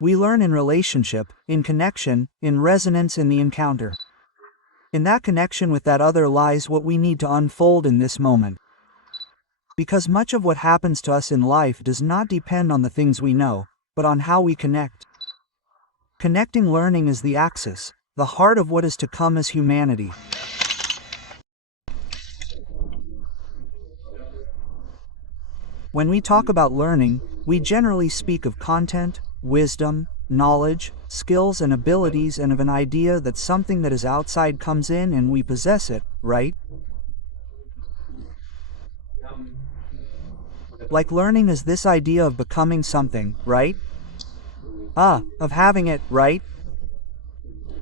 We learn in relationship, in connection, in resonance in the encounter. In that connection with that other lies what we need to unfold in this moment. Because much of what happens to us in life does not depend on the things we know, but on how we connect. Connecting learning is the axis, the heart of what is to come as humanity. When we talk about learning, we generally speak of content, wisdom, knowledge, skills and abilities, and of an idea that something that is outside comes in and we possess it, right? Like learning is this idea of becoming something, right? Of having it, right?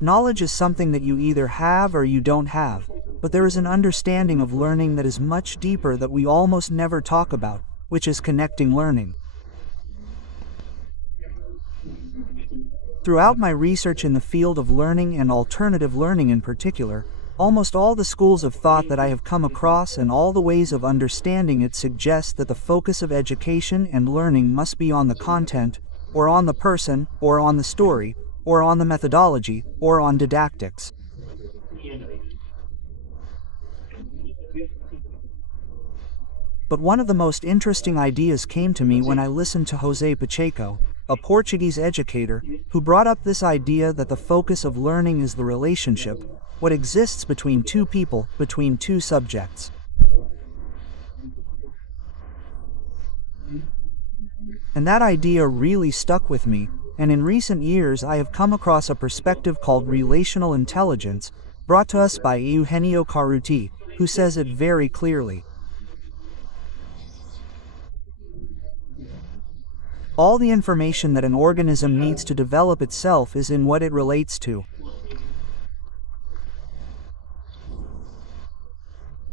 Knowledge is something that you either have or you don't have, but there is an understanding of learning that is much deeper that we almost never talk about, which is connecting learning. Throughout my research in the field of learning and alternative learning in particular, almost all the schools of thought that I have come across and all the ways of understanding it suggest that the focus of education and learning must be on the content, or on the person, or on the story, or on the methodology, or on didactics. But one of the most interesting ideas came to me when I listened to José Pacheco, a Portuguese educator, who brought up this idea that the focus of learning is the relationship, what exists between two people, between two subjects. And that idea really stuck with me, and in recent years I have come across a perspective called relational intelligence, brought to us by Eugenio Carruti, who says it very clearly. All the information that an organism needs to develop itself is in what it relates to.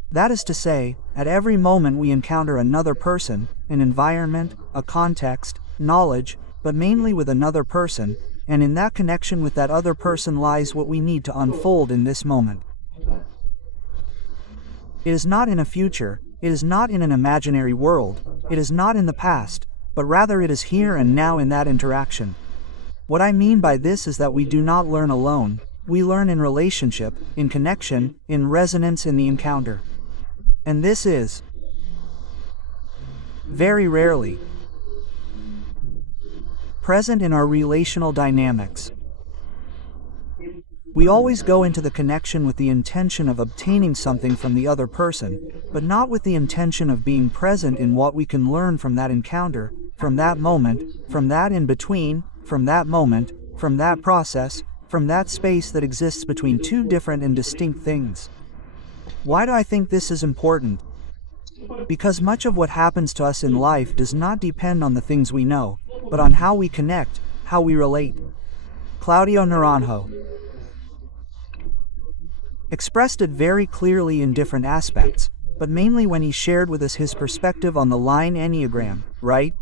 That is to say, at every moment we encounter another person, an environment, a context, knowledge, but mainly with another person, and in that connection with that other person lies what we need to unfold in this moment. It is not in a future, it is not in an imaginary world, it is not in the past, but rather it is here and now in that interaction. What I mean by this is that we do not learn alone, we learn in relationship, in connection, in resonance in the encounter. And this is very rarely present in our relational dynamics. We always go into the connection with the intention of obtaining something from the other person, but not with the intention of being present in what we can learn from that encounter, from that moment, from that in between, from that moment, from that process, from that space that exists between two different and distinct things. Why do I think this is important? Because much of what happens to us in life does not depend on the things we know, but on how we connect, how we relate. Claudio Naranjo expressed it very clearly in different aspects, but mainly when he shared with us his perspective on the line Enneagram, right?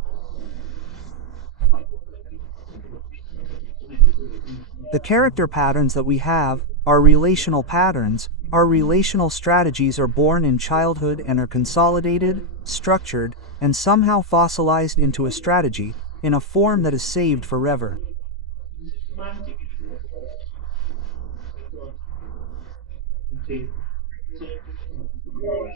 The character patterns that we have, our relational patterns, our relational strategies are born in childhood and are consolidated, structured, and somehow fossilized into a strategy, in a form that is saved forever.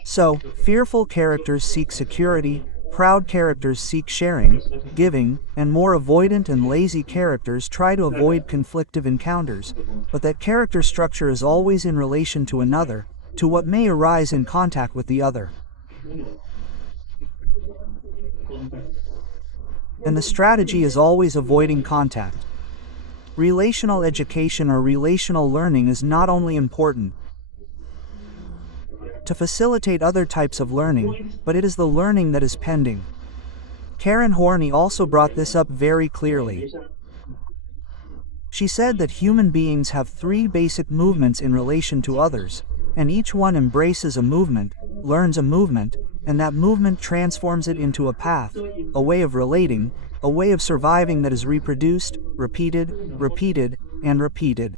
So, fearful characters seek security, proud characters seek sharing, giving, and more avoidant and lazy characters try to avoid conflictive encounters, but that character structure is always in relation to another, to what may arise in contact with the other. And the strategy is always avoiding contact. Relational education or relational learning is not only important to facilitate other types of learning, but it is the learning that is pending. Karen Horney also brought this up very clearly. She said that human beings have three basic movements in relation to others, and each one embraces a movement, learns a movement, and that movement transforms it into a path, a way of relating, a way of surviving that is reproduced, repeated, repeated, and repeated.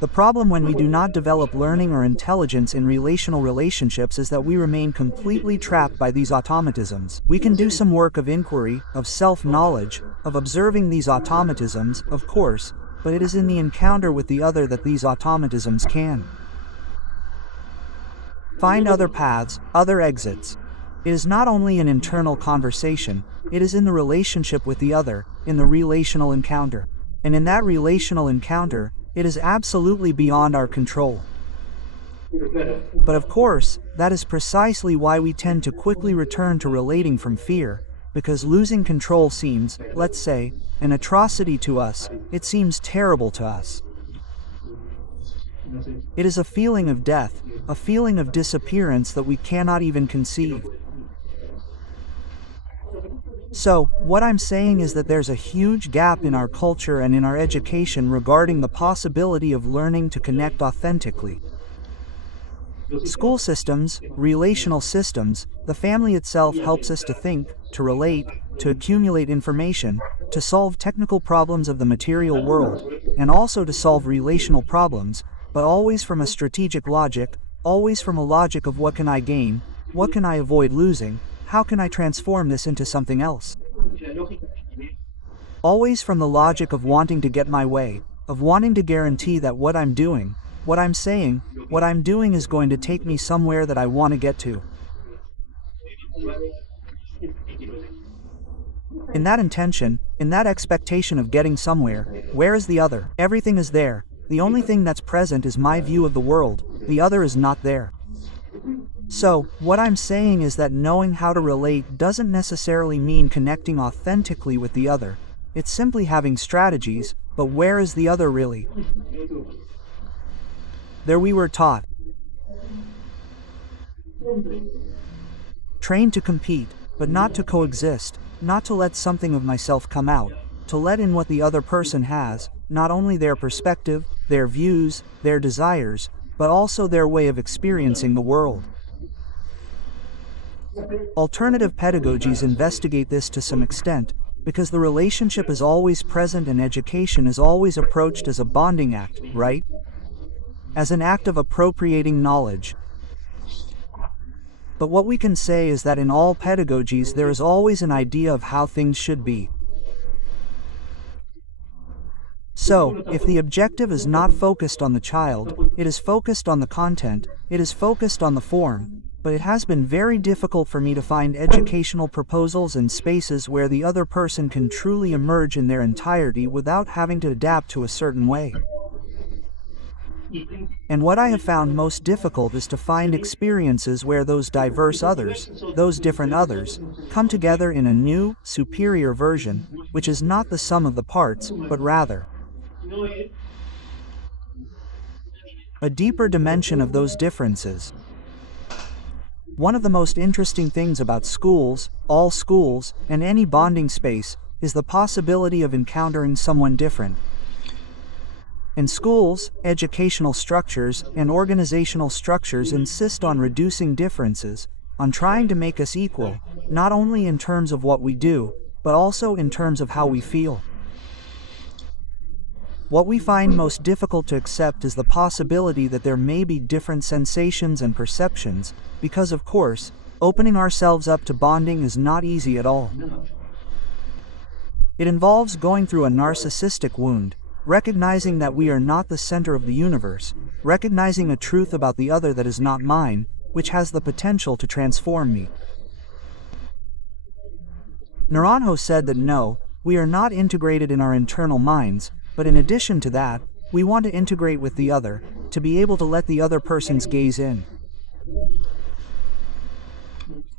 The problem when we do not develop learning or intelligence in relational relationships is that we remain completely trapped by these automatisms. We can do some work of inquiry, of self-knowledge, of observing these automatisms, of course, but it is in the encounter with the other that these automatisms can find other paths, other exits. It is not only an internal conversation, it is in the relationship with the other, in the relational encounter. And in that relational encounter, it is absolutely beyond our control. But of course, that is precisely why we tend to quickly return to relating from fear, because losing control seems, let's say, an atrocity to us, it seems terrible to us. It is a feeling of death, a feeling of disappearance that we cannot even conceive. So, what I'm saying is that there's a huge gap in our culture and in our education regarding the possibility of learning to connect authentically. School systems, relational systems, the family itself helps us to think, to relate, to accumulate information, to solve technical problems of the material world, and also to solve relational problems, but always from a strategic logic, always from a logic of what can I gain, what can I avoid losing, how can I transform this into something else? Always from the logic of wanting to get my way, of wanting to guarantee that what I'm doing, what I'm saying, what I'm doing is going to take me somewhere that I want to get to. In that intention, in that expectation of getting somewhere, where is the other? Everything is there. The only thing that's present is my view of the world, the other is not there. So, what I'm saying is that knowing how to relate doesn't necessarily mean connecting authentically with the other. It's simply having strategies, but where is the other really? There we were taught. Trained to compete, but not to coexist, not to let something of myself come out, to let in what the other person has, not only their perspective, their views, their desires, but also their way of experiencing the world. Alternative pedagogies investigate this to some extent, because the relationship is always present and education is always approached as a bonding act, right? As an act of appropriating knowledge. But what we can say is that in all pedagogies there is always an idea of how things should be. So, if the objective is not focused on the child, it is focused on the content, it is focused on the form, but it has been very difficult for me to find educational proposals and spaces where the other person can truly emerge in their entirety without having to adapt to a certain way. And what I have found most difficult is to find experiences where those diverse others, those different others, come together in a new, superior version, which is not the sum of the parts, but rather a deeper dimension of those differences. One of the most interesting things about schools, all schools, and any bonding space, is the possibility of encountering someone different. In schools, educational structures, and organizational structures insist on reducing differences, on trying to make us equal, not only in terms of what we do, but also in terms of how we feel. What we find most difficult to accept is the possibility that there may be different sensations and perceptions, because of course, opening ourselves up to bonding is not easy at all. It involves going through a narcissistic wound, recognizing that we are not the center of the universe, recognizing a truth about the other that is not mine, which has the potential to transform me. Naranjo said that no, we are not integrated in our internal minds, but in addition to that, we want to integrate with the other, to be able to let the other person's gaze in.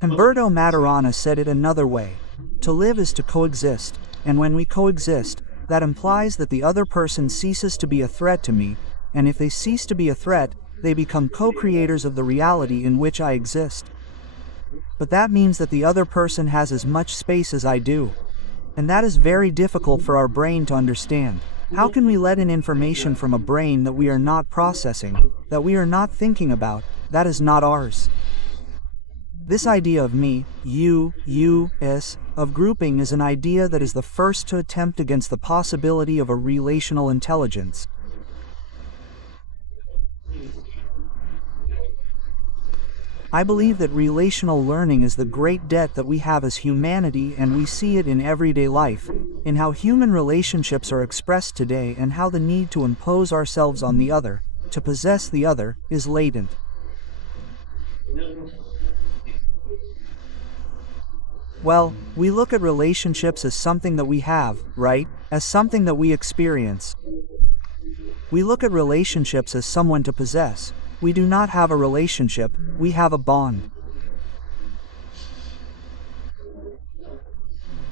Humberto Maturana said it another way. To live is to coexist, and when we coexist, that implies that the other person ceases to be a threat to me, and if they cease to be a threat, they become co-creators of the reality in which I exist. But that means that the other person has as much space as I do. And that is very difficult for our brain to understand. How can we let in information from a brain that we are not processing, that we are not thinking about, that is not ours? This idea of me, you, us, of grouping is an idea that is the first to attempt against the possibility of a relational intelligence. I believe that relational learning is the great debt that we have as humanity, and we see it in everyday life, in how human relationships are expressed today and how the need to impose ourselves on the other, to possess the other, is latent. Well, we look at relationships as something that we have, right? As something that we experience. We look at relationships as someone to possess. We do not have a relationship, we have a bond.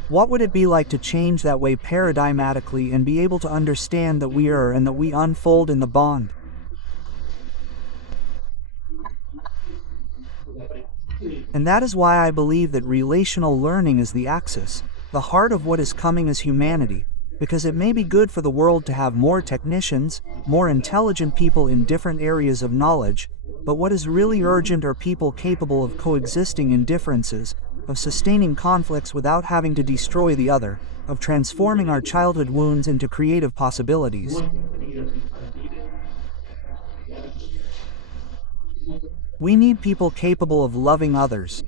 What would it be like to change that way paradigmatically and be able to understand that we are and that we unfold in the bond? And that is why I believe that relational learning is the axis, the heart of what is coming as humanity, because it may be good for the world to have more technicians, more intelligent people in different areas of knowledge, but what is really urgent are people capable of coexisting in differences, of sustaining conflicts without having to destroy the other, of transforming our childhood wounds into creative possibilities. We need people capable of loving others,